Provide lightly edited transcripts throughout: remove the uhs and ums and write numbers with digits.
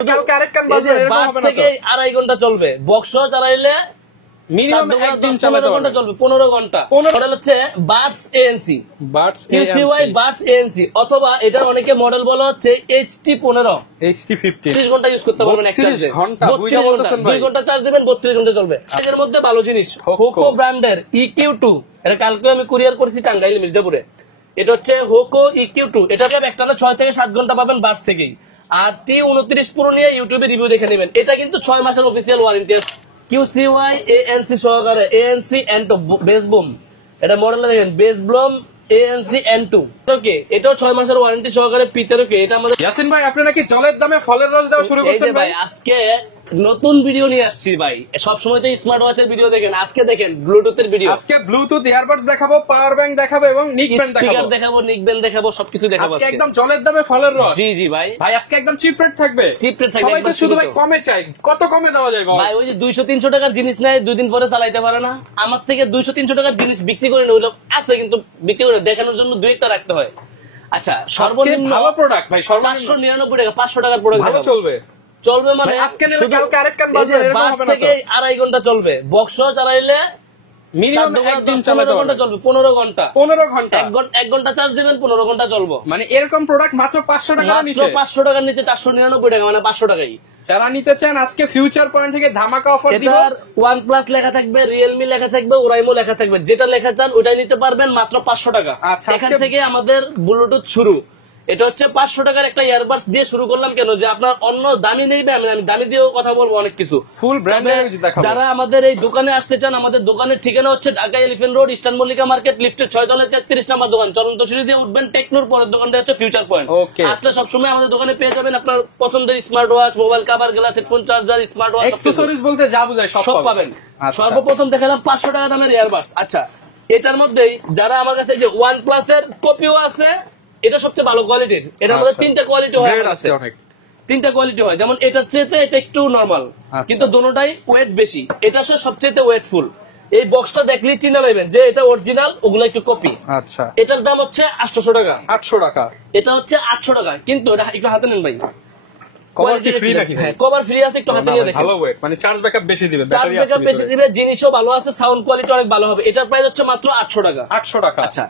2.5 ঘন্টা চলবে, বক্স চালাইলে মিনিমাম একদিন 15 ঘন্টা চলবে, 15 ঘন্টা। মডেল হচ্ছে Buds ANC, QCY Buds ANC, অথবা এটা অনেকে মডেল বলা হচ্ছে HT15, HT15। 30 ঘন্টা ইউজ করতে পারবেন এক চার্জে, 2 ঘন্টা চার্জ দিবেন, 32 ঘন্টা চলবে। এর মধ্যে ভালো জিনিস হোকো ব্র্যান্ডের EQ2, এটা কালকে আমি কুরিয়ার করেছি টাঙ্গাইল মির্জাপুরে। এটা হচ্ছে হোকো EQ2, এটা একটানা 6 থেকে 7 ঘন্টা পাবেন বাস থেকেই। আর T29 Pro নিয়ে ইউটিউবে রিভিউ দেখে নেবেন, এটা কিন্তু 6 মাসের অফিসিয়াল ওয়ারেন্টি আছে। কিউসিওয়াই ANC সহকারে ANC N2 বেস বুম, এটা মডেলটা দেখেন, বেস বুম ANC N2, ওকে, এটাও 6 মাসের ওয়ারেন্টি সহকারে পিতর। ওকে, এটা আমাদের ইয়াসিন ভাই, আপনি নাকি জলের দামে ফলের রস দেওয়া শুরু করেছেন ভাই? আজকে নতুন ভিডিও নিয়ে আসছি ভাই, সব সময় তো স্মার্ট ওয়াচের ভিডিও দেখেন, আজকে দেখেন ব্লুটুথের ভিডিও। আজকে ব্লুটুথ ইয়ারবাডস দেখাবো, পাওয়ার ব্যাংক দেখাবো এবং নিক ব্যান্ড দেখাবো, নিক ব্যান্ড দেখাবো, সবকিছু দেখাবো। আজকে একদম জলের দামে ফলের রস। জি জি ভাই, ভাই আজকে একদম চিপ রেট থাকবে, সবাই তো শুধু ভাই কমে চাই। কত কমে দেওয়া যায় ভাই? ওই যে 200-300 টাকার জিনিস নেয়, 2 দিন পরে চালাইতে পারে না। আমার থেকে 200-300 টাকার জিনিস বিক্রি করে নিল আছে, কিন্তু বিক্রি করে দেখানোর জন্য 2-1টা রাখতে হয়। আচ্ছা, সর্বনিম্ন ভালো প্রোডাক্ট ভাই, 499 টাকা, 500 টাকার প্রোডাক্ট ভালো চলবে মানে আজকে নেবে কালকে আরেকটা বাজার, এরকম হবে না তো। 2.5 ঘন্টা চলবে, বক্স চালাইলে মিনিমাম একদিন 15 ঘন্টা চলবে, 15 ঘন্টা 1 ঘন্টা চার্জ দিবেন, 15 ঘন্টা চলবে। মানে এরকম প্রোডাক্ট মাত্র 500 টাকার নিচে, 500 টাকার নিচে 499 টাকা, মানে 500 টাকাই। যারা নিতে চান আজকে ফিউচার পয়েন্ট থেকে ধামাকা অফার দিব। এটার OnePlus লেখা থাকবে, Realme লেখা থাকবে, ওরাইমো লেখা থাকবে, যেটা লেখা চান ওটাই নিতে পারবেন মাত্র 500 টাকা। এখান থেকে আমাদের ব্লুটুথ শুরু। এটা হচ্ছে 500 টাকার একটা ইয়ারবাডস দিয়ে শুরু করলাম, কেন যে আপনার অন্য দামি নেবে, আমি দামি দিয়েও কথা বলবো অনেক কিছু, ফুল ব্র্যান্ডের। যারা আমাদের এই দোকানে আসতে চান, আমাদের দোকানের ঠিকানা হচ্ছে Dhaka elephant road, eastern Mallika market, লিফটের 6 তলায় 33 নম্বর দোকান, চলন্ত সিঁড়ি দিয়ে উঠবেন, টেকনোর পরের দোকানটা হচ্ছে ফিউচার পয়েন্ট। আসলে সবসময় আমাদের দোকানে পেয়ে যাবেন আপনার পছন্দের smart watch, mobile cover, glass, headphone, charger, smart watch, accessories বলতে যা বুঝায় সব পাবেন। সর্বপ্রথম দেখালাম 500 টাকা দামের ইয়ারবাডস। আচ্ছা, এটার মধ্যেই যারা আমার কাছে যে OnePlus এর কপিও আছে, এটা সবচেয়ে ভালো কোয়ালিটির। এটার মধ্যে 3টা কোয়ালিটি হয়, 3টা কোয়ালিটি হয়। যেমন এটার চেয়ে এটা একটু নরমাল, কিন্তু দুটোটাই ওয়েট বেশি। এটা সবচেয়ে ওয়েটফুল। এই বক্সটা দেখলেই চিনে নেবেন যে এটা অরিজিনাল, ওগুলো একটু কপি। আচ্ছা, এটার দাম হচ্ছে 800 টাকা। 800 টাকা, এটা হচ্ছে 800 টাকা। কিন্তু এটা একটু হাতে নেন ভাই, কভার কি ফ্রি নাকি? হ্যাঁ, কভার ফ্রি আছে, একটু হাতে নিয়ে দেখেন। ভালো ওয়েট, মানে চার্জ ব্যাকআপ বেশি দিবে, চার্জ ব্যাকআপ বেশি দিবে, জিনিসও ভালো আছে, সাউন্ড কোয়ালিটি অনেক ভালো হবে। এটার প্রাইস হচ্ছে মাত্র 800 টাকা। 800 টাকা। আচ্ছা,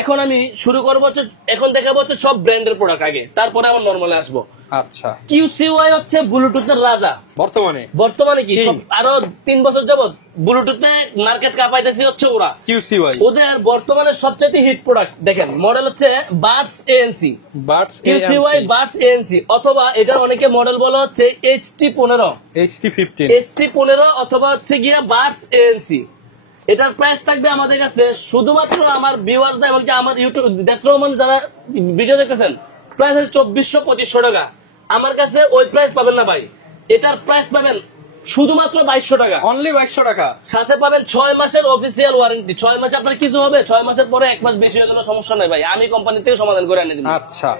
এখন আমি শুরু করবো হচ্ছে, এখন দেখাবো হচ্ছে সব ব্র্যান্ডের প্রোডাক্ট আগে, তারপরে আমার নরমালে আসবো। আচ্ছা, কিউসিওয়াই হচ্ছে ব্লুটুথের রাজা বর্তমানে কি আরো 3 বছর যাবত ব্লুটুথে মার্কেট কাঁপাইতেছে হচ্ছে ওরা, কিউসিওয়াই। ওদের বর্তমানে সবচেয়ে হিট প্রোডাক্ট দেখেন, মডেল হচ্ছে Buds ANC, QCY Buds ANC, অথবা এটা অনেকে মডেল বলা হচ্ছে HT15, HT15, অথবা হচ্ছে গিয়া বাডস ANC। এটার প্রাইস থাকবে আমাদের কাছে শুধুমাত্র আমার ভিউয়ার্স না, এমনকি আমার ইউটিউব দেশ রহমান যারা ভিডিও দেখতেছেন, প্রাইস আছে 2400-2500 টাকা। আমার কাছে ওই প্রাইস পাবেন না ভাই, এটার প্রাইস পাবেন শুধুমাত্র 2200 টাকা, অনলি 2200 টাকা। সাথে পাবেন 6 মাসের অফিসিয়াল ওয়ারেন্টি। 6 মাসে আপনার কিছু হবে, 6 মাসের পরে 1 মাস বেশি হয়ে গেলে সমস্যা নাই ভাই, আমি কোম্পানি থেকে সমাধান করে এনে দিব। আচ্ছা,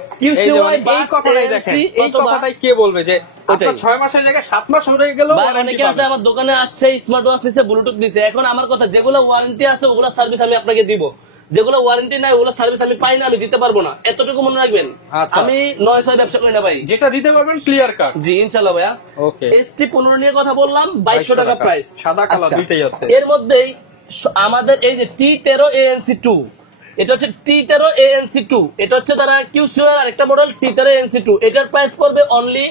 এই কথাটাই দেখেন, এই কথাটাই কে বলবে যে আপনার 6 মাসের জায়গায় 7 মাস হয়ে গেল। অনেকে আছে আমার দোকানে আসছে, স্মার্ট ওয়াচ নিছে, ব্লুটুথ নিছে। এখন আমার কথা, যেগুলো ওয়ারেন্টি আছে ওগুলো সার্ভিস আমি আপনাকে দিব, যেগুলো ওয়ারেন্টি নাই ওগুলো সার্ভিস আমি পাই না, আমি দিতে পারবো না, এতটুকু মনে রাখবেন। আমি 9-6 ব্যবসা করি না ভাই, যেটা দিতে পারবেন ক্লিয়ার কাট। জি ইনশাআল্লাহ ভাইয়া। ওকে, ST15 নিয়ে কথা বললাম, 2200 টাকা প্রাইস, সাদা কালার দুইটাই আছে। এর মধ্যেই আমাদের এই যে T13 ANC2, এটা হচ্ছে T13 ANC2, এটা হচ্ছে তারা কিউসিওয়াই আরেকটা মডেল T13 ANC2। এটার প্রাইস পড়বে অনলি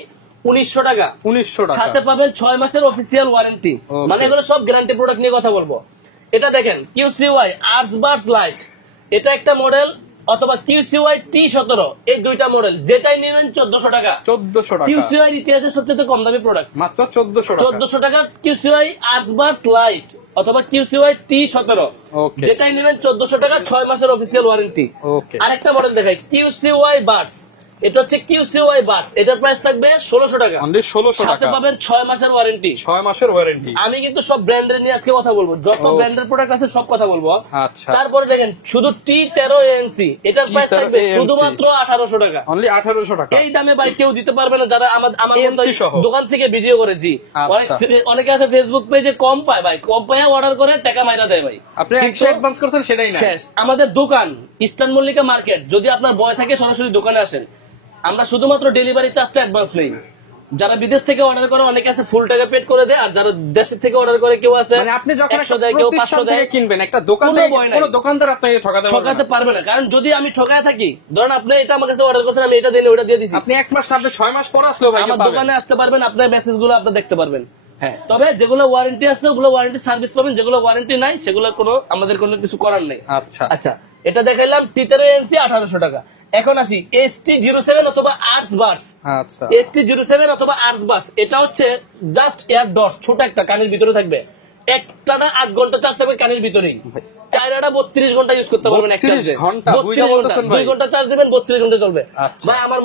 1900 টাকা। 1900 টাকা, সাথে পাবেন 6 মাসের অফিসিয়াল ওয়ারেন্টি। মানে এগুলো সব গ্যারান্টি প্রোডাক্ট নিয়ে কথা বলবো। এটা দেখেন কিউসিওয়াই আর্টসবাডস লাইট, এটা একটা মডেল, অথবা কিউসিওয়াই T17, এই দুইটা মডেল যেটাই নেবেন 1400 টাকা। 1400 টাকা, কিউসিওয়াই ইতিহাসের সবচেয়ে কম দামি প্রোডাক্ট, মাত্র 1400 টাকা। কিউসিওয়াই আর্টসবাডস লাইট অথবা কিউসিওয়াই T17, যেটাই নেবেন 1400 টাকা, 6 মাসের অফিসিয়াল ওয়ারেন্টি। আরেকটা মডেল দেখাই, কিউসিওয়াই বাডস, এটা হচ্ছে কিউসিওয়াই বাডস, এটার প্রাইস থাকবে 1600 টাকা, অনলি 1600 টাকা। সাথে পাবেন 6 মাসের ওয়ারেন্টি, 6 মাসের ওয়ারেন্টি। আমি কিন্তু সব ব্র্যান্ডের নিয়ে আজকে কথা বলবো, যত ব্র্যান্ডের প্রোডাক্ট আছে সব কথা বলবো। আচ্ছা, তারপরে দেখেন শুধু T13 ANC, এটার প্রাইস থাকবে শুধুমাত্র 1800 টাকা, অনলি 1800 টাকা। এই দামে ভাই কেউ দিতে পারবে না, যারা আমার দোকান থেকে ভিডিও করেছি। অনেকে আছে ফেসবুক পেজে কম পায় ভাই, কম পায় অর্ডার করে টাকা মাইরা দেয় ভাই, আপনি একটু অ্যাডভান্স করছেন সেটাই না শেষ। আমাদের দোকান ইস্টার্ন মল্লিকা মার্কেট, যদি আপনার ভয় থাকে সরাসরি দোকানে আসেন, আমরা শুধুমাত্র ডেলিভারি চার্জটা অ্যাডভান্স নেই। যারা বিদেশ থেকে অর্ডার করে অনেকে আছে ফুল টাকা পেড করে দেয়, আর যারা দেশের থেকে অর্ডার করে কেউ আছে মানে আপনি যখন 100 দেয়, কেউ 500 দেয় কিনবেন একটা দোকান থেকে, কোনো দোকানদার আপনাকে ঠকাতে পারবে না। কারণ যদি আমি ঠকায় থাকি, ধরেন আপনি এটা আমার কাছে অর্ডার করছেন, আমি এটা দিই ওটা দিয়ে দিছি, আপনি 1 মাস না, আপনি 6 মাস পরে আসলেও ভাই আমার দোকানে আসতে পারবেন, আপনার মেসেজ গুলো আপনি দেখতে পারবেন। হ্যাঁ, তবে যেগুলো ওয়ারেন্টি আছে ওগুলো ওয়ারেন্টি সার্ভিস পাবেন, যেগুলো ওয়ারেন্টি নাই সেগুলো কোনো আমাদের কোনো কিছু করার নেই। আচ্ছা আচ্ছা, এটা দেখাইলাম টি13 এনসি 1800 টাকা। এখন আসি ST07 অথবা আর্টস বার্স। আচ্ছা, ST07 অথবা আর্টস বার্স, এটা হচ্ছে জাস্ট এয়ার ডটস, ছোট একটা কানের ভিতরে থাকবে, একটা না 8 ঘন্টা চার্জ থাকবে কানের ভিতরেই, চাইরাটা 32 ঘন্টা ইউজ করতে পারবেন এক চার্জে। 2 ঘন্টা চার্জ দিবেন, 32 ঘন্টা চলবে। ভাই আমার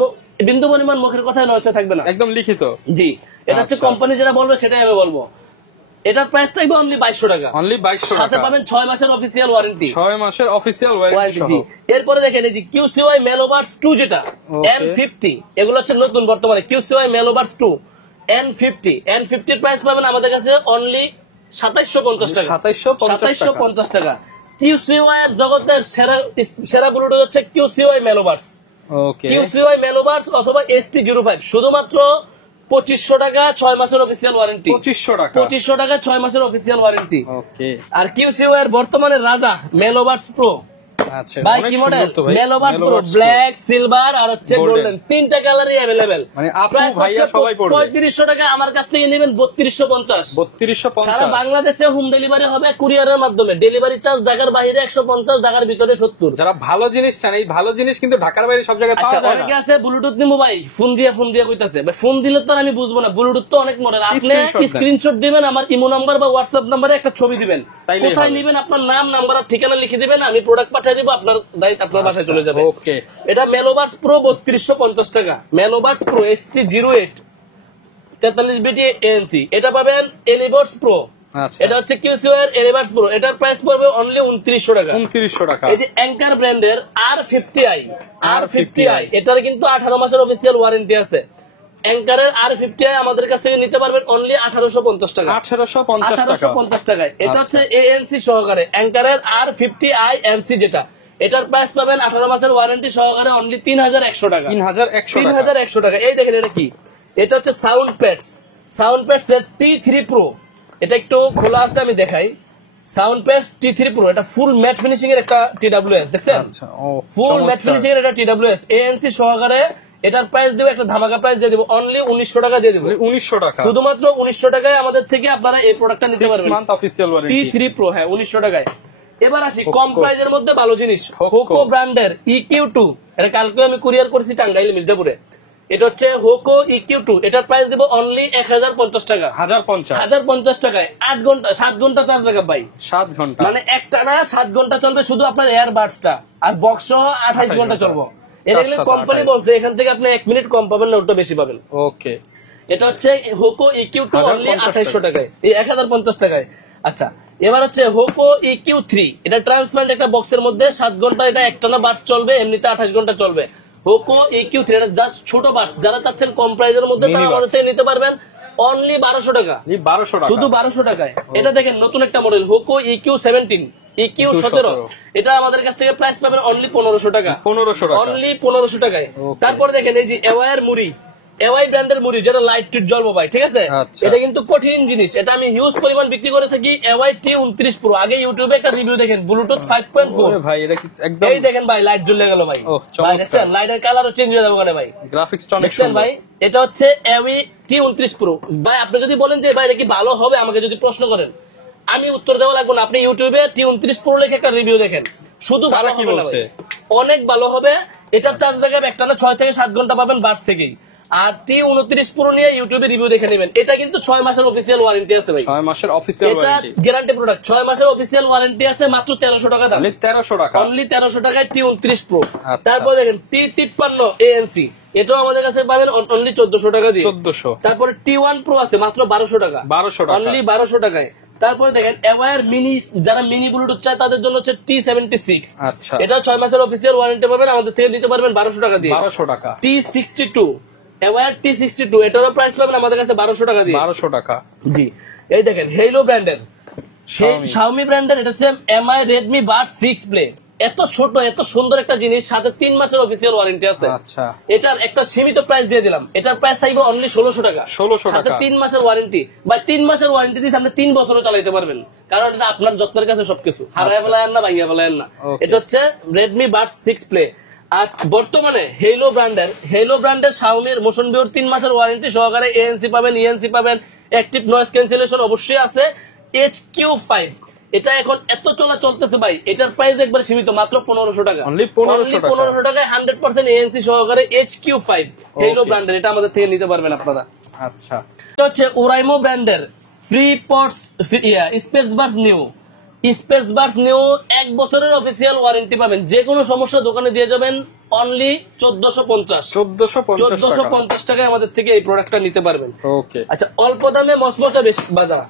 বিন্দু পরিমাণ মুখের কথায় নয় থাকবে না, একদম লিখিত। জি, এটা হচ্ছে কোম্পানি যেটা বলবে সেটাই আমি বলবো। এটার প্রাইস থাকবে অনলি 2200 টাকা, অনলি 2200 সাথে টাকা, পাবেন 6 মাসের অফিসিয়াল ওয়ারেন্টি, 6 মাসের অফিসিয়াল ওয়ারেন্টি জি। এরপরে দেখেন এই যে QCY মেলোবার্স 2 যেটা N50, এগুলো হচ্ছে নতুন বর্তমানে QCY মেলোবার্স 2 N50 এর প্রাইস পাবেন আমাদের কাছে অনলি 2750 টাকা, 2750 টাকা। QCY এর জগতের সেরা ব্লুটুথ হচ্ছে QCY মেলোবার্স, ওকে, QCY মেলোবার্স অথবা ST05, শুধুমাত্র 2500 টাকা 6 মাসের অফিসিয়াল ওয়ারেন্টি, 2500 টাকা 6 মাসের অফিসিয়াল ওয়ারেন্টি। ওকে, আর QCY এর বর্তমানে রাজা মেলোবার্স প্রো। আচ্ছা ভাই কি মডেল? মেলোবার্স প্রো ব্ল্যাক, সিলভার আর হচ্ছে গোল্ডেন, তিনটা কালারই अवेलेबल। মানে আপু ভাইয়া সবাই পড়বে। 3500 টাকা আমার কাছ থেকে নেবেন 3250, 3250 সারা বাংলাদেশে হোম ডেলিভারি হবে কুরিয়ারের মাধ্যমে। ডেলিভারি চার্জ ঢাকার বাইরে 150, ঢাকার ভিতরে 70। যারা ভালো জিনিস চান, এই ভালো জিনিস কিন্তু ঢাকার বাইরে সব জায়গায় পাওয়া যায় না। অনেকে আছে ব্লুটুথ নিমু ভাই, ফোন দিয়ে কইতাছে ভাই, ফোন দিলে তো আমি বুঝবো না, ব্লুটুথ তো অনেক মডেল। আপনি স্ক্রিনশট দিবেন, আমার ইমো নাম্বার বা হোয়াটসঅ্যাপ নাম্বারে একটা ছবি দিবেন, কোথায় নেবেন আপনার নাম, নাম্বার আর ঠিকানা লিখে দিবেন, আমি প্রোডাক্ট পাঠিয়ে দিব, আপনার আপনার বাসায় চলে যাবে। ওকে, এটা মেলোবার্স প্রো 3250 টাকা, মেলোবার্স প্রো ST08 43BT ANC। এটা পাবেন এলিভার্স প্রো, এটা হচ্ছে QCY এর এলিভার্স প্রো, এটার প্রাইস পড়বে অনলি 2900 টাকা, 2900 টাকা। এই যে অ্যাঙ্কার ব্র্যান্ডের R50i, এটার কিন্তু 18 মাসের অফিসিয়াল ওয়ারেন্টি আছে। অ্যাঙ্কারের R50i আমাদের কাছ থেকে নিতে পারবেন অনলি 1850 টাকা, 1850 টাকায়। এটা হচ্ছে ANC সহকারে অ্যাঙ্কারের R50i ANC যেটা, এটার প্রাইস পাবেন 18 মাসের ওয়ারেন্টি সহকারে অনলি 3100 টাকা, 3100 টাকা। এই দেখেন এটা কি, এটা হচ্ছে সাউন্ড প্যাডস এর T3 Pro, এটা একটু খোলা আছে আমি দেখাই। সাউন্ড প্যাডস T3 Pro, এটা ফুল ম্যাট ফিনিশিং এর একটা TWS, দেখছেন? ফুল ম্যাট ফিনিশিং এর একটা TWS ANC সহকারে। এটার প্রাইস দেব, একটা ধামাকা প্রাইস দিয়ে দেব, অনলি 1900 টাকা দিয়ে দেব, 1900 টাকা, শুধুমাত্র 1900 টাকায় আমাদের থেকে আপনারা এই প্রোডাক্টটা নিতে পারবেন, 6 month official warranty T3 Pro। হ্যাঁ, 1900 টাকায়। এবার আসি কম প্রাইজের মধ্যে ভালো জিনিস, হোকো ব্র্যান্ডের EQ2, এটা কালকে আমি কুরিয়ার করেছি টাঙ্গাইল মির্জাপুরে। এটা হচ্ছে হোকো EQ2, এটার প্রাইস দেব অনলি 1050 টাকা, 1050 টাকায়। 7 ঘন্টা চার্জ ব্যাকআপ ভাই, 7 ঘন্টা মানে একটা না 7 ঘন্টা চলবে, শুধু আপনার এয়ারবাডসটা আর বক্স সহ 28 ঘন্টা চলবে। এটা কোম্পানি বলছে, এখান থেকে আপনি 1 মিনিট কম পাবেন না, ওটা বেশি পাবেন। ওকে, এটা হচ্ছে হোকো EQ2 অনলি 2800 টাকায়, এই 1050 টাকায়। আচ্ছা, এবার হচ্ছে হোকো EQ3, এটা ট্রান্সপারেন্ট একটা বক্সের মধ্যে 7 ঘন্টা, এটা একটানা বাস চলবে, এমনিতে 28 ঘন্টা চলবে। হোকো EQ3, এটা জাস্ট ছোট বাস, যারা চাচ্ছেন কম প্রাইজের মধ্যে তারা আমাদের থেকে নিতে পারবেন অনলি 1200 টাকা, শুধু 1200 টাকায়। এটা দেখেন নতুন একটা মডেল হোকো EQ17, EQ17, এটা আমাদের কাছ থেকে প্রাইস পাবেন অনলি 1500 টাকা, অনলি 1500 টাকায়। তারপর দেখেন এই যে এওয়ার মুড়ি, এওয়াই ব্র্যান্ডের মুড়ি, যেটা লাইট টুইট জ্বলবো ভাই, ঠিক আছে? এটা কিন্তু কঠিন জিনিস, এটা আমি হিউজ পরিমাণ বিক্রি করে থাকি। এওয়াই T29 Pro, আগে ইউটিউবে একটা রিভিউ দেখেন, ব্লুটুথ 5.4 ভাই, এটা কি একদম, এই দেখেন ভাই লাইট জ্বলে গেল ভাই, ভাই দেখছেন লাইটের কালারও চেঞ্জ হয়ে যাবে ওখানে ভাই, গ্রাফিক্সটা অনেক সুন্দর ভাই। এটা হচ্ছে এওয়াই T29 Pro ভাই। আপনি যদি বলেন যে ভাই এটা কি ভালো হবে, আমাকে যদি প্রশ্ন করেন আমি উত্তর দেওয়া লাগবে না, আপনি ইউটিউবে T29 Pro লিখে একটা রিভিউ দেখেন, শুধু ভালো হবে না ভাই, অনেক ভালো হবে। এটার চার্জ ব্যাকআপ একটানা 6 থেকে 7 ঘন্টা পাবেন বাস থেকেই। আর T29 Pro নিয়ে ইউটিউবে রিভিউ দেখে নেবেন। এটা কিন্তু 6 মাসের অফিসিয়াল ওয়ারেন্টি আছে ভাই, 6 মাসের অফিসিয়াল ওয়ারেন্টি, এটা গ্যারান্টি প্রোডাক্ট। 6 মাসের অফিসিয়াল ওয়ারেন্টি আছে, মাত্র 1300 টাকা দাম, 1300 টাকা, অনলি 1300 টাকায় T29 Pro। তারপর দেখেন T53 ANC, এটাও আমাদের কাছে পাবেন অনলি 1400 টাকা দিয়ে, 1400। তারপরে T1 Pro আছে মাত্র 1200 টাকা, অনলি 1200 টাকায়। তারপরে দেখেন এওয়ার মিনি, যারা মিনি ব্লুটুথ চায় তাদের জন্য হচ্ছে T76, আচ্ছা, এটা 6 মাসের অফিসিয়াল ওয়ারেন্টি পাবেন, আমাদের থেকে নিতে পারবেন 1200 টাকা দিয়ে, 1200 টাকা। T62, এওয়ার T62, এটারও প্রাইস পাবেন আমাদের কাছে 1200 টাকা দিয়ে, 1200 টাকা, জি। এই দেখেন হেলো ব্র্যান্ডের, Xiaomi ব্র্যান্ডের, এটা হচ্ছে MI Redmi Buds 6 Play, এত ছোট এত সুন্দর একটা জিনিস, সাথে 3 মাসের অফিসিয়াল ওয়ারেন্টি আছে। আচ্ছা, এটার একটা সীমিত প্রাইস দিয়ে দিলাম, এটার প্রাইস থাকবে অনলি 1600 টাকা। 1600 সাথে টাকা। 3 মাসের ওয়ারেন্টি, বা 3 মাসের ওয়ারেন্টি দিয়ে আপনি 3 বছরও চালাতে পারবেন, কারণ এটা আপনার যত্নের কাছে সবকিছু, হারায় ফেলায় না, ভাঙিয়ে ফেলায় না। এটা হচ্ছে Redmi Buds 6 Play। আর বর্তমানে হেলো ব্র্যান্ডের শাওমির মোশন ভিউর 3 মাসের ওয়ারেন্টি সহকারে ANC পাবেন, ENC পাবেন, অ্যাক্টিভ নয়েজ ক্যান্সেলেশন অবশ্যই আছে। HQ5 এটা এখন এত চলতেছে ভাই, এটার প্রাইস একবার সীমিত, মাত্র 1500 টাকা। অনলি 1500 টাকায় 100% ANC সহকারে HQ5 হেলো ব্র্যান্ডের, এটা আমাদের থেকে নিতে পারবেন আপনারা। আচ্ছা, এটা হচ্ছে ওরাইমো ব্র্যান্ডের স্পেস বার্স নিউ 1 বছরের অফিসিয়াল ওয়ারেন্টি পাবেন। যে কোনো সমস্যা দোকানে দিয়ে যাবেন, অনলি 1450 টাকায় আমাদের থেকে এই প্রোডাক্টটা নিতে পারবেন। ওকে, আচ্ছা, অল্প দামে মসমসা বেশি বাজার।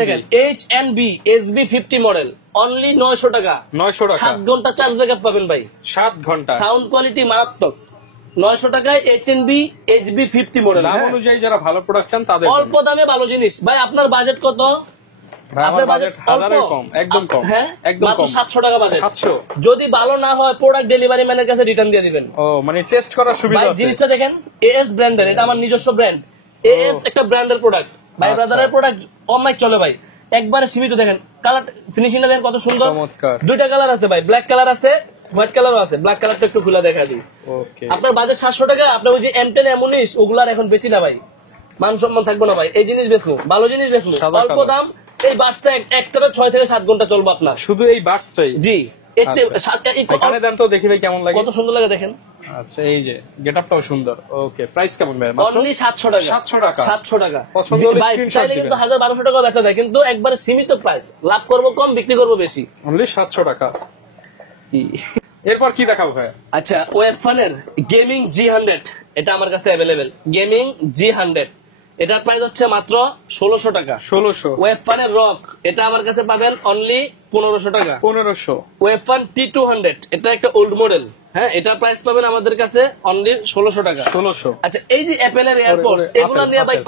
দেখেন HNB SB50 মডেল, অনলি 900 টাকা। 7 ঘন্টা চার্জ ব্যাকআপ পাবেন ভাই, 7 ঘন্টা। সাউন্ড কোয়ালিটি মারাত্মক। 900 টাকায় HNB HB50 মডেল। দাম অনুযায়ী যারা ভালো প্রোডাক্ট চান তাদের অল্প দামে ভালো জিনিস। ভাই আপনার বাজেট কত? আপনার বাজেট 1000 এর কম, একদম কম। হ্যাঁ, একদম কম, 700 টাকা বাজেট। 700। যদি ভালো না হয়, প্রোডাক্ট ডেলিভারি ম্যানের কাছে রিটার্ন দিয়ে দিবেন। ও, মানে টেস্ট করার সুবিধা ভাই আছে। জিনিসটা দেখেন, AS ব্র্যান্ডের, এটা আমার নিজস্ব ব্র্যান্ড। AS একটা ব্র্যান্ডের প্রোডাক্ট, ভাই ব্রাদারের প্রোডাক্ট অনলাইন চলে ভাই, একবারে সীমিত। দেখেন কালার ফিনিশিংটা দেখেন কত সুন্দর। চমৎকার। 2টা কালার আছে ভাই, ব্ল্যাক কালার আছে, হোয়াইট কালারও আছে। ব্ল্যাক কালারটা একটু খুলে দেখা দিই। ওকে, আপনার বাজেট 700 টাকা, আপনার ওই যে M10 M19 ওগুলার এখন বেচি না ভাই, মান সম্মান থাকবো না ভাই। এই জিনিস বেচবো, ভালো জিনিস বেচবো, অল্প দাম। এই বাসটা একটাতে 6 থেকে 7 ঘন্টা চলবে আপনার, শুধু এই বাডসটাই। জি, এখানে দেন তো দেখি ভাই কেমন লাগে। কত সুন্দর লাগে দেখেন। আচ্ছা, এই যে গেটআপটাও সুন্দর। ওকে, প্রাইস কেমন ভাই? মাত্র অনলি 700 টাকা। 700 টাকা। পছন্দ হলে ভাই স্ক্রিনশট চাইলে কিন্তু 1000-1200 টাকা বেচা যায়, কিন্তু একবারে সীমিত প্রাইস, লাভ করব কম, বিক্রি করব বেশি। অনলি 700 টাকা। এরপর কি দেখাবো ভাই? আচ্ছা, ওয়েবফানের গেমিং G100, এটা আমার কাছে अवेलेबल। গেমিং G100 এটার প্রাইস হচ্ছে মাত্র 1600 টাকা। 1600। ওয়েবফানের রক, এটা আমার কাছে পাবেন অনলি 1500 টাকা। 1500। ওয়েবফান T200, এটা একটা ওল্ড মডেল। হ্যাঁ, এটার প্রাইস পাবেন আমাদের কাছে অনলি 1600 টাকা। 1600। আচ্ছা, এই যে অ্যাপেলের এয়ারপোর্টস, এগুলো নিয়ে ভাই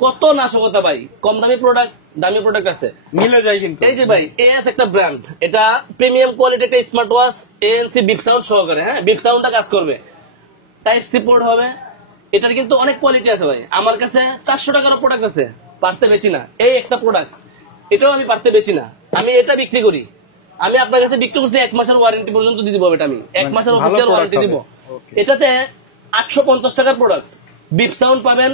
কত নাশকতা ভাই। কম দামি প্রোডাক্ট, দামি প্রোডাক্ট আছে, মিলে যায় কিন্তু। এই যে ভাই AS একটা ব্র্যান্ড, এটা প্রিমিয়াম কোয়ালিটি একটা smart watch, ANC beep sound সহকারে। হ্যাঁ, বিপ সাউন্ডটা কাজ করবে, টাইপ সি পোর্ট হবে। এটার কিন্তু অনেক কোয়ালিটি আছে ভাই। আমার কাছে 400 টাকার প্রোডাক্ট আছে, পারতে বেচি না। এই একটা প্রোডাক্ট, এটাও আমি পারতে বেচি না, আমি এটা বিক্রি করি। আমি আপনার কাছে বিক্রি করছি 1 মাসের ওয়ারেন্টি পর্যন্ত দিয়ে দিব। এটা আমি 1 মাসের অফিসিয়াল ওয়ারেন্টি দিব। এটাতে 850 টাকার প্রোডাক্ট, বিপ সাউন্ড পাবেন,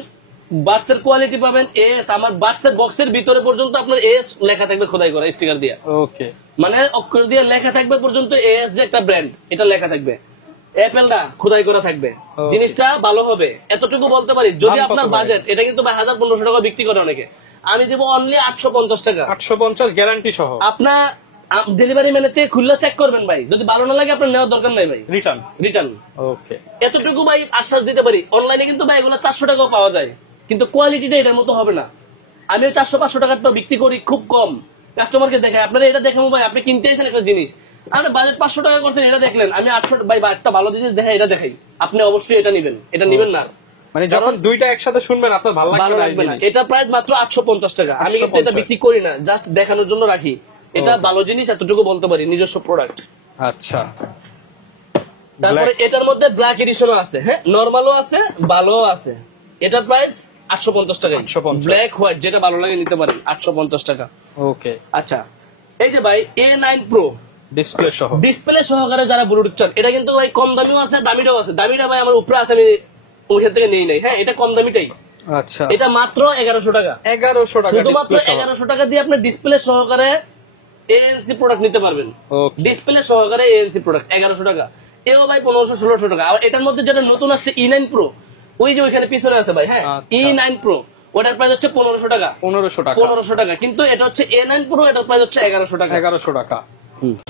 বার্সের কোয়ালিটি পাবেন, AS আমার বার্সের বক্সের ভিতরে পর্যন্ত আপনার AS লেখা থাকবে, খোদাই করা স্টিকার দিয়ে। ওকে, মানে অক্ষর দিয়ে লেখা থাকবে পর্যন্ত, AS যে একটা ব্র্যান্ড, এটা লেখা থাকবে, অ্যাপেলটা খোদাই করা থাকবে। জিনিসটা ভালো হবে, এতটুকু বলতে পারি। যদি আপনার বাজেট, এটা কিন্তু 1000-1500 টাকা বিক্রি করে অনেকে, আমি দেবো অনলি 850 টাকা। 850 গ্যারান্টি সহ। আপনার ডেলিভারি ম্যানের থেকে খুললে চেক করবেন ভাই, যদি ভালো না লাগে আপনার নেওয়ার দরকার নাই ভাই, রিটার্ন। ওকে, এতটুকু ভাই আশ্বাস দিতে পারি। অনলাইনে কিন্তু ভাই এগুলো 400 টাকাও পাওয়া যায়, কিন্তু কোয়ালিটিটা এটার মতো হবে না। আমি 400-500 টাকাটা বিক্রি করি খুব কম, কাস্টমারকে দেখাই। আপনারা এটা দেখাবো ভাই, আপনি কিনতে এসেছেন একটা জিনিস, আপনার বাজেট 500 টাকা করছেন, এটা দেখলেন, আমি 800 ভাই একটা ভালো জিনিস দেখাই, এটা দেখাই, আপনি অবশ্যই এটা নিবেন। এটা নিবেন না, মানে যখন দুইটা একসাথে শুনবেন আপনার ভালো লাগবে না। এটা প্রাইস মাত্র 850 টাকা। আমি কিন্তু এটা বিক্রি করি না, জাস্ট দেখানোর জন্য রাখি। এটা ভালো জিনিস, এতটুকু বলতে পারি, নিজস্ব প্রোডাক্ট। আচ্ছা, তারপরে এটার মধ্যে ব্ল্যাক এডিশনও আছে, হ্যাঁ, নরমালও আছে, ভালোও আছে। এটার প্রাইস 850 টাকা। ব্ল্যাক হোয়াইট যেটা ভালো লাগে নিতে পারেন, 850 টাকা। ওকে, আচ্ছা, এই যে ভাই A9 Pro ডিসপ্লে সহকারে যারা ব্লুটুথ চান, এটা কিন্তু ভাই কম দামিও আছে, দামিটাও আছে। দামিটা ভাই আমার উপরে আছে, আমি ওইখান থেকে নেই নাই। হ্যাঁ, এটা কম দামিটাই। আচ্ছা, এটা মাত্র 1100 টাকা। 1100 টাকা, শুধুমাত্র 1100 টাকা দিয়ে আপনি ডিসপ্লে সহকারে ANC প্রোডাক্ট নিতে পারবেন। ডিসপ্লে সহকারে ANC প্রোডাক্ট 1100 টাকা। এও ভাই 1500-1600 টাকা। আর এটার মধ্যে যেটা নতুন আসছে E9 Pro, ওই যে ওইখানে পিছনে আছে ভাই, হ্যাঁ, E9 Pro, ওটার প্রাইস হচ্ছে 1500 টাকা। 1500 টাকা, কিন্তু এটা হচ্ছে A9 Pro, এটার প্রাইস হচ্ছে 1100 টাকা। 1100 টাকা।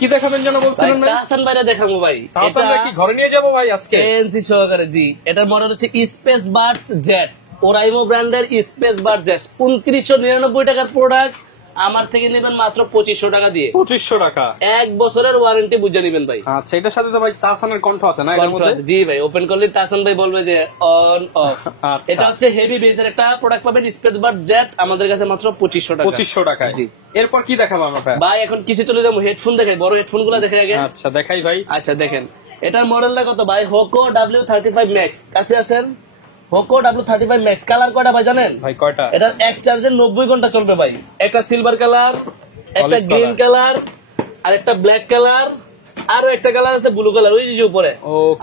কি দেখাবেন যেন বলছিলেন ভাই? তাহসান ভাইরা দেখাবো ভাই। তাহসান ভাই কি ঘরে নিয়ে যাবো ভাই আজকে? ANC সহকারে, জি। এটার মডেল হচ্ছে স্পেস বাডস জেট, ওরাইমো ব্র্যান্ডের স্পেস বাডস জেট। 2999 টাকার প্রোডাক্ট, আমার থেকে নেবেন মাত্র 2500 টাকা দিয়ে। 2500 টাকা, 1 বছরের ওয়ারেন্টি বুঝে নেবেন ভাই। আচ্ছা, এটার সাথে তো ভাই তাহসানের কণ্ঠ আছে না এর মধ্যে? জি ভাই, ওপেন করলে তাহসান ভাই বলবে যে অন অফ। এটা হচ্ছে হেভি বেসের একটা প্রোডাক্ট পাবেন, স্পেস বার জেট, আমাদের কাছে মাত্র 2500 টাকা। 2500 টাকায়। জি, এরপর কি দেখাবো আমরা ভাই? এখন কিছু চলে যাবো হেডফোন দেখাই, বড় হেডফোন গুলা দেখে আগে। আচ্ছা, দেখাই ভাই। আচ্ছা দেখেন, এটার মডেলটা কত ভাই? হোকো W35 Max, কাছে আসেন। হোকো W35 Max, কালার কয়টা ভাই জানেন? ভাই কয়টা? এটা এক চার্জে 90 ঘন্টা চলবে ভাই। একটা সিলভার কালার, একটা গ্রিন কালার, আর একটা ব্ল্যাক কালার, আরো একটা কালার আছে ব্লু কালার, ওই যে উপরে।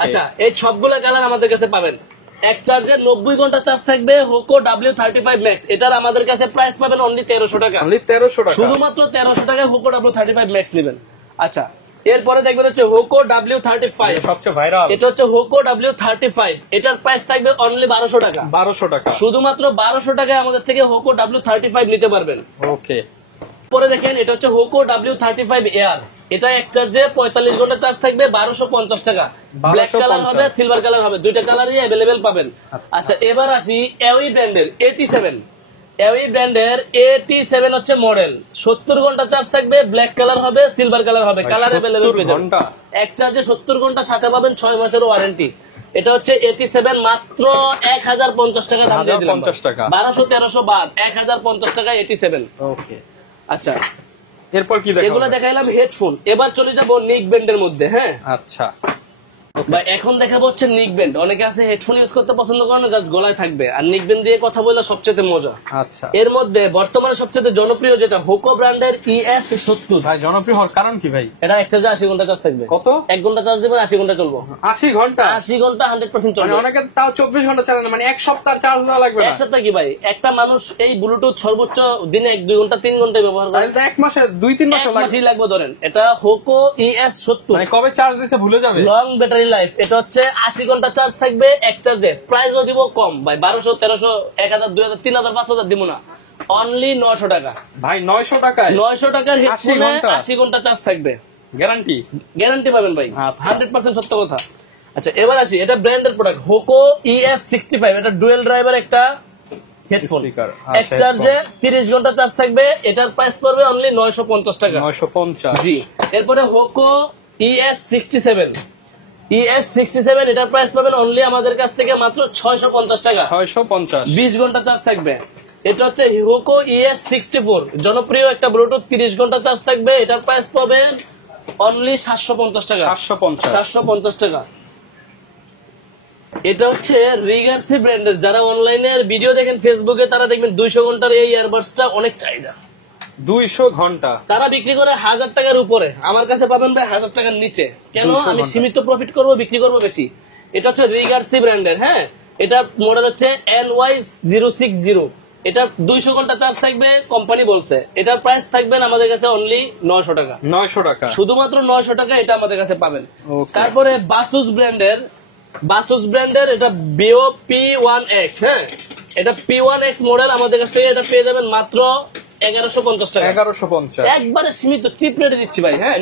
আচ্ছা, এই সবগুলা কালার আমাদের কাছে পাবেন। এক চার্জে 90 ঘন্টা চার্জ থাকবে হোকো W35 Max। এটার আমাদের কাছে প্রাইস পাবেন অনলি 1300 টাকা। অনলি 1300 টাকা, শুধুমাত্র 1300 টাকায় হোকো W35 Max নেবেন। আচ্ছা, এরপরে দেখবেন হচ্ছে হোকো W35, সবচেয়ে ভাইরাল। এটা হচ্ছে হোকো W35, এটার প্রাইস থাকবে অনলি 1200 টাকা। 1200 টাকা, শুধুমাত্র 1200 টাকায় আমাদের থেকে হোকো W35 নিতে পারবেন। ওকে। পরে দেখেন, এটা হচ্ছে হোকো W35 Air, এটা এক চার্জে 45 ঘন্টা চার্জ থাকবে, 1250 টাকা। ব্ল্যাক কালার হবে, সিলভার কালার হবে, দুইটা কালারই অ্যাভেলেবেল পাবেন। আচ্ছা, এবার আসি এওই ব্র্যান্ডের 87। এওই ব্র্যান্ডের 87 হচ্ছে মডেল, 70 ঘন্টা চার্জ থাকবে, ব্ল্যাক কালার হবে, সিলভার কালার হবে, কালার অ্যাভেলেবেল পেয়ে যাবেন। এক চার্জে 70 ঘন্টা, সাথে পাবেন 6 মাসের ওয়ারেন্টি। এটা হচ্ছে 87, মাত্র 1050 টাকা দাম দিয়ে দিলাম। 50 টাকা, 1200-1300 বাদ, 1050 টাকা 87। ওকে। আচ্ছা, এরপর কি দেখাবো? এগুলো দেখাইলাম হেডফোন। এবার চলে যাবো নিক ব্যান্ডের মধ্যে। হ্যাঁ, আচ্ছা বা এখন দেখাবো হচ্ছে নিক ব্যান্ড। অনেকে আছে হেডফোন ইউজ করতে পছন্দ করে না, জাস্ট গলায় থাকবে, আর নিক ব্যান্ড দিয়ে কথা বললে সবচেয়ে মজা। আচ্ছা, এর মধ্যে বর্তমানে সবচেয়ে জনপ্রিয় যেটা হোকো ব্র্যান্ডের ES70। ভাই জনপ্রিয় হওয়ার কারণ কি ভাই? এটা এক চার্জে 80 ঘন্টা চার্জ থাকবে। কত? 1 ঘন্টা চার্জ দিবেন, 80 ঘন্টা চলবো। 80 ঘন্টা? 80 ঘন্টা 100% চলবে। মানে অনেকে তাও 24 ঘন্টা চালায় না, মানে এক সপ্তাহ চার্জ দেওয়া লাগবে না? এক সপ্তাহ কি ভাই? একটা মানুষ এই ব্লুটুথ সর্বোচ্চ দিনে 1-2 ঘন্টা 3 ঘন্টা ব্যবহার করে, তাহলে এক মাসে 2-3 মাস লাগবে ধরেন। এটা হোকো ES70, মানে কবে চার্জ দিতে ভুলে যাবে। Long battery life. এটা হচ্ছে 80 ঘন্টা চার্জ থাকবে এক চার্জে। প্রাইসও দিব কম ভাই, 1200-1300, 1000, 2000, 3000, 5000 দিব না, অনলি 900 টাকা। ভাই 900 টাকায় 900 টাকার হেডফোনে 80 ঘন্টা চার্জ থাকবে, গ্যারান্টি। গ্যারান্টি পাবেন ভাই, আচ্ছা। 100% সত্য কথা। আচ্ছা, এবার আসি, এটা ব্র্যান্ডের প্রোডাক্ট হোকো ES65। এটা ডুয়েল ড্রাইভার একটা হেডফোন, এক চার্জে 30 ঘন্টা চার্জ থাকবে। এটার প্রাইস পড়বে অনলি 950 টাকা। 950, জি। এরপরে হোকো ES67, এটার প্রাইস পাবেন অনলি আমাদের কাছ থেকে মাত্র 650 টাকা। 650, 20 ঘন্টা চার্জ থাকবে। এটা হচ্ছে হোকো ES64, জনপ্রিয় একটা ব্লুটুথ, 30 ঘন্টা চার্জ থাকবে। এটার প্রাইস পাবেন অনলি 750 টাকা। 750 টাকা। এটা হচ্ছে রিগার্সি ব্র্যান্ডের। যারা অনলাইনে ভিডিও দেখেন ফেসবুকে, তারা দেখবেন 200 ঘন্টার এই ইয়ারবাডসটা অনেক চাহিদা। 200 ঘন্টা তারা বিক্রি করে 1000 টাকার উপরে, আমার কাছে পাবেন ভাই 1000 টাকার নিচে। কেন? আমি সীমিত প্রফিট করব, বিক্রি করব বেশি। এটা হচ্ছে রিগার্সি ব্র্যান্ডের। হ্যাঁ, এটা মডেল হচ্ছে NY060। এটা 200 ঘন্টা চার্জ থাকবে, কোম্পানি বলছে। এটার প্রাইস থাকবেন আমাদের কাছে অনলি 900 টাকা। 900 টাকা, শুধুমাত্র 900 টাকা এটা আমাদের কাছে পাবেন। তারপরে বাসুস ব্র্যান্ডের এটা বিও P1X। হ্যাঁ, এটা P1X মডেল, আমাদের কাছ থেকে এটা পেয়ে যাবেন মাত্র 1150 টাকা। 1150, একবারে সীমিত চিপ রেটে দিচ্ছি ভাই। হ্যাঁ,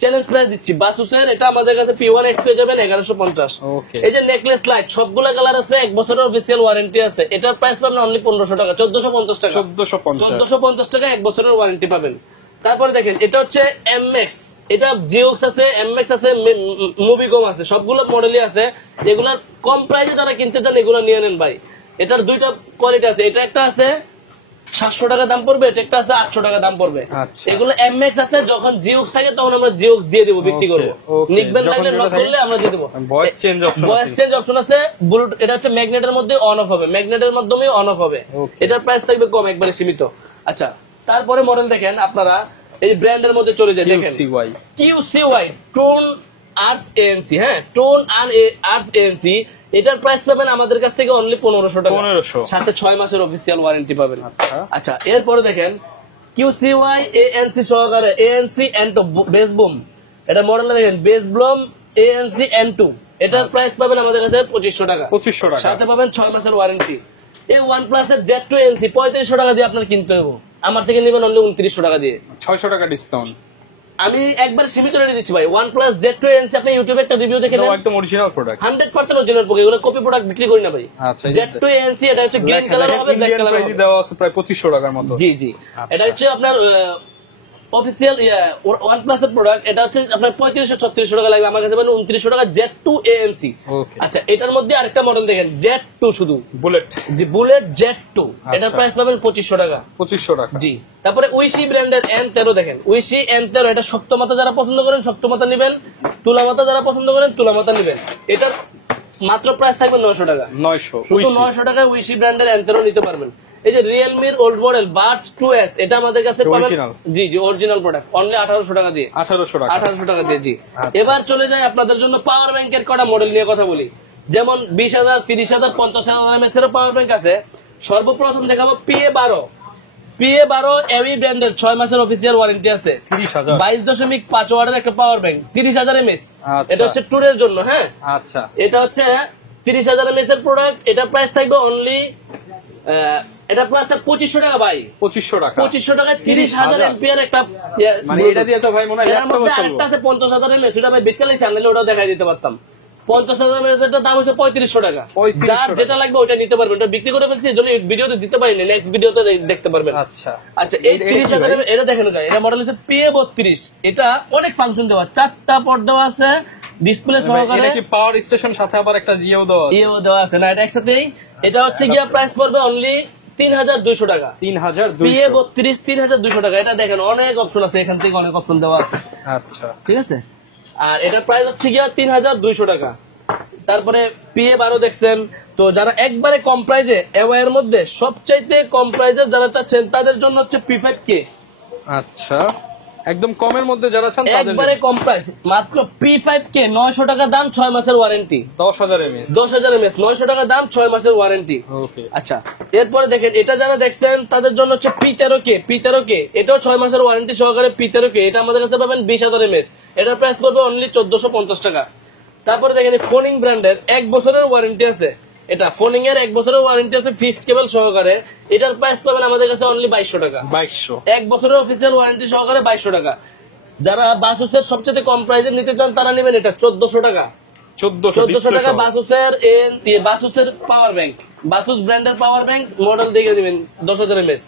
চ্যালেঞ্জ প্রাইস দিচ্ছি। বাসুসের এটা আমাদের কাছে P1X পেয়ে যাবেন 1150। এই যে নেকলেস লাইট, সবগুলা কালার আছে, 1 বছরের অফিসিয়াল ওয়ারেন্টি আছে। এটার প্রাইস পাবেন অনলি 1500 টাকা, 1450 টাকা। 1450 টাকা 1 বছরের ওয়ারেন্টি পাবেন। তারপরে দেখেন, এটা হচ্ছে MX, এটা জিওক্স আছে, MX আছে, মুভিকম আছে, সবগুলো মডেলই আছে। এগুলা কম প্রাইসে যারা কিনতে চান এগুলো নিয়ে নেন ভাই। এটার দুইটা কোয়ালিটি আছে, এটা একটা আছে 700 টাকা দাম পড়বে, এটা একটা আছে 800 টাকা দাম পড়বে। এগুলো MX আছে, যখন জিওক্স থাকে তখন আমরা জিওক্স দিয়ে দেবো, বিক্রি করবো। নিকবেন লাগলে নক করলে আমরা দিয়ে দেবো। ভয়েস চেঞ্জ অপশন আছে। ব্লুটুথ, এটা হচ্ছে ম্যাগনেটের মধ্যে অন অফ হবে, ম্যাগনেটের মাধ্যমে অন অফ হবে। এটার প্রাইস থাকবে কম, একবারে সীমিত। আচ্ছা, তারপরে মডেল দেখেন আপনারা, এই ব্র্যান্ডের মধ্যে চলে যায়, দেখেন QCY টোন আর্টস ANC। হ্যাঁ, টোন আর্টস ANC, এটার প্রাইস পাবেন আমাদের কাছ থেকে অনলি 1500 টাকা, সাথে 6 মাসের অফিসিয়াল ওয়ারেন্টি পাবেন। আচ্ছা, এরপরে দেখেন QCY ANC সহকারে ANC N2 বেসবুম, এটা মডেলটা দেখেন, বেসবুম ANC N2, এটার প্রাইস পাবেন আমাদের কাছে 2500 টাকা, সাথে পাবেন 6 মাসের ওয়ারেন্টি। এই OnePlus এর Z2 NC 3500 টাকা দিয়ে আপনার কিনতে হবে, আমার থেকে নেবেন অনলি 2900 টাকা দিয়ে, 600 টাকা ডিসকাউন্ট। আমি একবার সীমিত রেটে দিচ্ছি ভাই। OnePlus Z2 ANC আপনি ইউটিউবে একটা রিভিউ দেখে নেন, একদম অরিজিনাল প্রোডাক্ট, 100% অরিজিনাল প্রোডাক্ট, এগুলো কপি প্রোডাক্ট বিক্রি করি না ভাই। আচ্ছা, Z2 ANC এটা হচ্ছে গ্রিন কালার হবে, ব্ল্যাক কালার হবে, দেওয়া আছে প্রায় 2500 টাকার মতো। জি জি, এটা হচ্ছে আপনার অফিসিয়াল OnePlus এর প্রোডাক্ট। এটা হচ্ছে আপনার 3500-3600 টাকা লাগবে, আমার কাছে মানে 2900 টাকা Z2 ANC। আচ্ছা, এটার মধ্যে আরেকটা মডেল দেখেন Z2, শুধু বুলেট, জি বুলেট Z2, এটার প্রাইস পাবেন 2500 টাকা। 2500 টাকা, জি। তারপরে উইশি ব্র্যান্ডের N13 দেখেন, উইশি N13, এটা শক্ত মাথা যারা পছন্দ করেন শক্ত মাথা নেবেন, তুলা মাথা যারা পছন্দ করেন তুলা মাথা নেবেন। এটা মাত্র প্রাইস থাকবে 900 টাকা। 900, শুধু 900 টাকায় উইশি ব্র্যান্ডের N13 নিতে পারবেন। এই যে রিয়েলমির ওল্ড মডেল বাডস 2S, এটা আমাদের কাছে পাবেন, জি জি অরিজিনাল প্রোডাক্ট, অনলি 1800 টাকা দিয়ে। 1800 টাকা দিয়ে, জি। এবার চলে যায় আপনাদের জন্য পাওয়ার ব্যাংকের কটা মডেল নিয়ে কথা বলি। যেমন 20,000, 30,000, 50,000 mAh এর পাওয়ার ব্যাংক আছে। সর্বপ্রথম দেখাবো PA12 এভি ব্র্যান্ডের 6 মাসের অফিসিয়াল ওয়ারেন্টি আছে, 22.5 ওয়াটের একটা পাওয়ার ব্যাংক, 30,000 mAh। এটা হচ্ছে ট্যুরের জন্য, হ্যাঁ। আচ্ছা, এটা হচ্ছে 30,000 mAh এর প্রোডাক্ট। এটা প্রাইস থাকবে অনলি, এটা প্রাইস থাকবে 2500 টাকা ভাই। 2500 টাকায় 30,000 এমপিআর একটা, মানে এটা দিয়ে তো ভাই মনে হয় ল্যাপটপ চলবে। আরেকটা আছে 50,000 mAh, সেটা ভাই বেচালাইছি, আনলে ওটাও দেখাই দিতে পারতাম। 50,000 mAh এর দাম হচ্ছে 3500 টাকা। যার যেটা লাগবে ওটা নিতে পারবেন, ওটা বিক্রি করে ফেলছি, এজন্য ভিডিওতে দিতে পারিনি, নেক্সট ভিডিওতে দেখতে পারবেন। আচ্ছা আচ্ছা, এই 30,000 mAh এটা দেখেন, এটা মডেল হচ্ছে PA32। এটা অনেক ফাংশন দেওয়া, 4টা পর্দা আছে, ডিসপ্লে সহকারে। এটা কি পাওয়ার স্টেশন সাথে আবার একটা ইয়েও দেওয়া আছে না, এটা একসাথেই। এটা হচ্ছে গিয়া প্রাইস পড়বে অনলি 3200 টাকা। 3200 টাকা। এটা দেখেন অনেক অপশন আছে, এখান থেকে অনেক অপশন দেওয়া আছে। আচ্ছা, ঠিক আছে। আর এটা প্রাইস হচ্ছে গিয়া 3200 টাকা। তারপরে PA12 দেখছেন তো, যারা একবারে কম প্রাইজে, এর মধ্যে সবচাইতে কম প্রাইজে যারা চাচ্ছেন তাদের জন্য হচ্ছে P5K। আচ্ছা, একদম কমের মধ্যে যারা চান তাদের একবারে কম প্রাইস, মাত্র P5K 900 টাকা দাম, 6 মাসের ওয়ারেন্টি, 10,000 mAh 900 টাকা দাম, 6 মাসের ওয়ারেন্টি। ওকে, আচ্ছা। এরপরে দেখেন, এটা যারা দেখছেন তাদের জন্য হচ্ছে P13K, এটাও 6 মাসের ওয়ারেন্টি সহকারে P13K। এটা আমাদের কাছে পাবেন 20,000 mAh, এটার প্রাইস পড়বে অনলি 1450 টাকা। তারপরে দেখেন ফোনিং ব্র্যান্ডের 1 বছরের ওয়ারেন্টি আছে, এটা ফোনিং এর 1 বছরের ওয়ারেন্টি আছে ফিক্সড কেবল সহকারে। এটার প্রাইস পাবেন আমাদের কাছে অনলি 2200 টাকা। 1 বছরের অফিসিয়াল ওয়ারেন্টি সহকারে 2200 টাকা। যারা বাসুসের সবচেয়ে কম প্রাইসে নিতে চান তারা নেবেন এটা 1400 টাকা। 1400 টাকা বাসুসের পাওয়ার ব্যাংক, বাসুস ব্র্যান্ডের পাওয়ার ব্যাংক, মডেল দেখে দিবেন 10,000 mAh,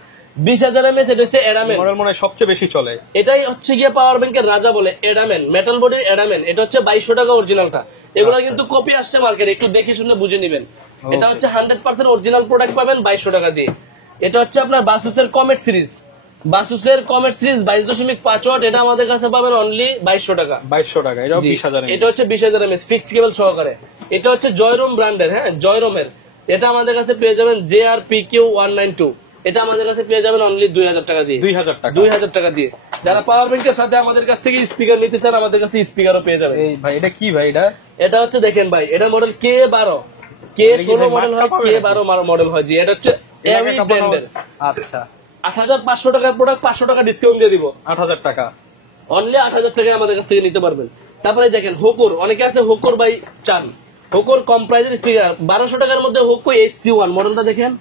20,000 mAh। এটা হচ্ছে এডামেন মডেল, মনে হয় সবচেয়ে বেশি চলে। এটাই হচ্ছে গিয়ে পাওয়ার ব্যাংকের রাজা বলে, এডামেন মেটাল বডির এডামেন। এটা হচ্ছে 2200 টাকা অরিজিনালটা। এগুলো কিন্তু কপি আসছে মার্কেটে, একটু দেখে শুনে বুঝে নেবেন। এটা হচ্ছে 100% অরিজিনাল প্রোডাক্ট পাবেন 2200 টাকা দিয়ে। এটা হচ্ছে আপনার বাসুসের কমেট সিরিজ, 22.5 ওয়াট, এটা আমাদের কাছে পাবেন অনলি 2200 টাকা। 2200 টাকা, এটা 20,000 mAh। এটা হচ্ছে 20,000 mAh ফিক্সড কেবল সহকারে। এটা হচ্ছে জয়রোম ব্র্যান্ডের, হ্যাঁ জয়রোমের। এটা আমাদের কাছে পেয়ে যাবেন JRPQ192, এটা আমাদের কাছে পেয়ে যাবেন অনলি 2000 টাকা দিয়ে। 2000 টাকা দিয়ে। যারা পাওয়ার ব্যাংকের সাথে আমাদের কাছ থেকে স্পিকার নিতে চান, আমাদের কাছে স্পিকারও পেয়ে যাবেন। এই ভাই, এটা কি ভাই? এটা হচ্ছে দেখেন ভাই, এটা মডেল K12, K16 মডেল হয়, K12 মডেল হয়। জি, এটা হচ্ছে এভি ব্র্যান্ডের। আচ্ছা, 8,500 টাকার প্রোডাক্ট 500 টাকা ডিসকাউন্ট দিয়ে দিব, 8,000 টাকা, অনলি 8,000 টাকায় আমাদের কাছ থেকে নিতে পারবেন। তারপরে দেখেন হোকুর, অনেকে আছে হোকুর ভাই চান, হোকুর কম প্রাইজের স্পিকার 1200 টাকার মধ্যে হোকু HC1 মডেলটা দেখেন,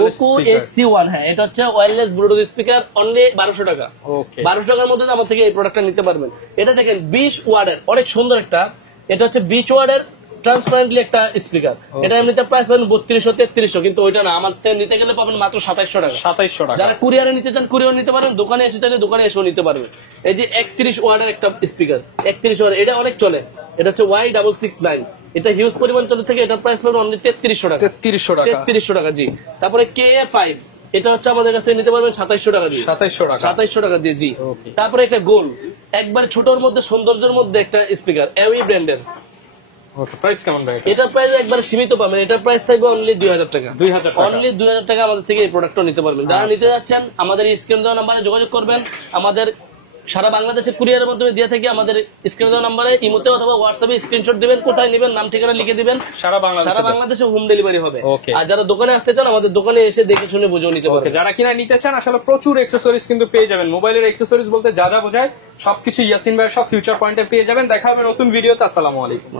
হোকু HC1, হ্যাঁ এটা হচ্ছে ওয়্যারলেস ব্লুটুথ স্পিকার, অনলি 1200 টাকা। 1200 টাকার মধ্যে আমার থেকে এই প্রোডাক্টটা নিতে পারবেন। এটা দেখেন 20 ওয়াটের অনেক সুন্দর একটা, এটা হচ্ছে 20 ওয়াটের ট্রান্সপারেন্টলি একটা স্পিকার। এটা এমনিতে প্রাইস পাবেন 3200-3300, কিন্তু ওইটা না, আমার থেকে নিতে গেলে পাবেন মাত্র 2700 টাকা। 2700 টাকা। যারা কুরিয়ারে নিতে চান কুরিয়ার নিতে পারেন, দোকানে এসে চাইলে দোকানে এসেও নিতে পারবেন। এই যে 31 ওয়াটের একটা স্পিকার, 31 ওয়াট, এটা অনেক চলে। এটা হচ্ছে Y669, এটা হিউজ পরিমাণ চলে থেকে, এটার প্রাইস পাবেন অনলি 3300 টাকা। 3300 টাকা, জি। তারপরে KA5, এটা হচ্ছে আমাদের কাছ থেকে নিতে পারবেন 2700 টাকা দিয়ে। 2700 টাকা দিয়ে, জি। তারপরে একটা গোল, একবার ছোটর মধ্যে সৌন্দর্যের মধ্যে একটা স্পিকার, এভি ব্র্যান্ডের। ওকে, প্রাইস কেমন ভাই? এটার প্রাইস একবার সীমিত পাবেন, এটার প্রাইস থাকবে অনলি 2000 টাকা। অনলি 2000 টাকা আমাদের থেকে এই প্রোডাক্টটা নিতে পারবেন। যারা নিতে যাচ্ছেন আমাদের স্ক্রিন দেওয়া নাম্বারে যোগাযোগ করবেন। আমাদের সারা বাংলাদেশে কুরিয়ারের মাধ্যমে দিয়ে থাকি। আমাদের স্ক্রিন দেওয়া নাম্বারে ইমোতে অথবা হোয়াটসঅ্যাপে স্ক্রিনশট দিবেন, কোথায় নেবেন নাম ঠিকানা লিখে দিবেন, সারা বাংলাদেশে হোম ডেলিভারি হবে। আর যারা দোকানে আসতে চান আমাদের দোকানে এসে দেখে শুনে বুঝেও নিতে পারবেন। যারা কিনা নিতে চান আসলে প্রচুর অ্যাকসেসরিজ কিন্তু পেয়ে যাবেন। মোবাইলের অ্যাকসেসরিজ বলতে যা যা বোঝায় সবকিছু ইয়াসিন ভাইয়ের সব ফিউচার পয়েন্টে পেয়ে যাবেন। দেখা হবে নতুন ভিডিওতে। আসসালামু আলাইকুম।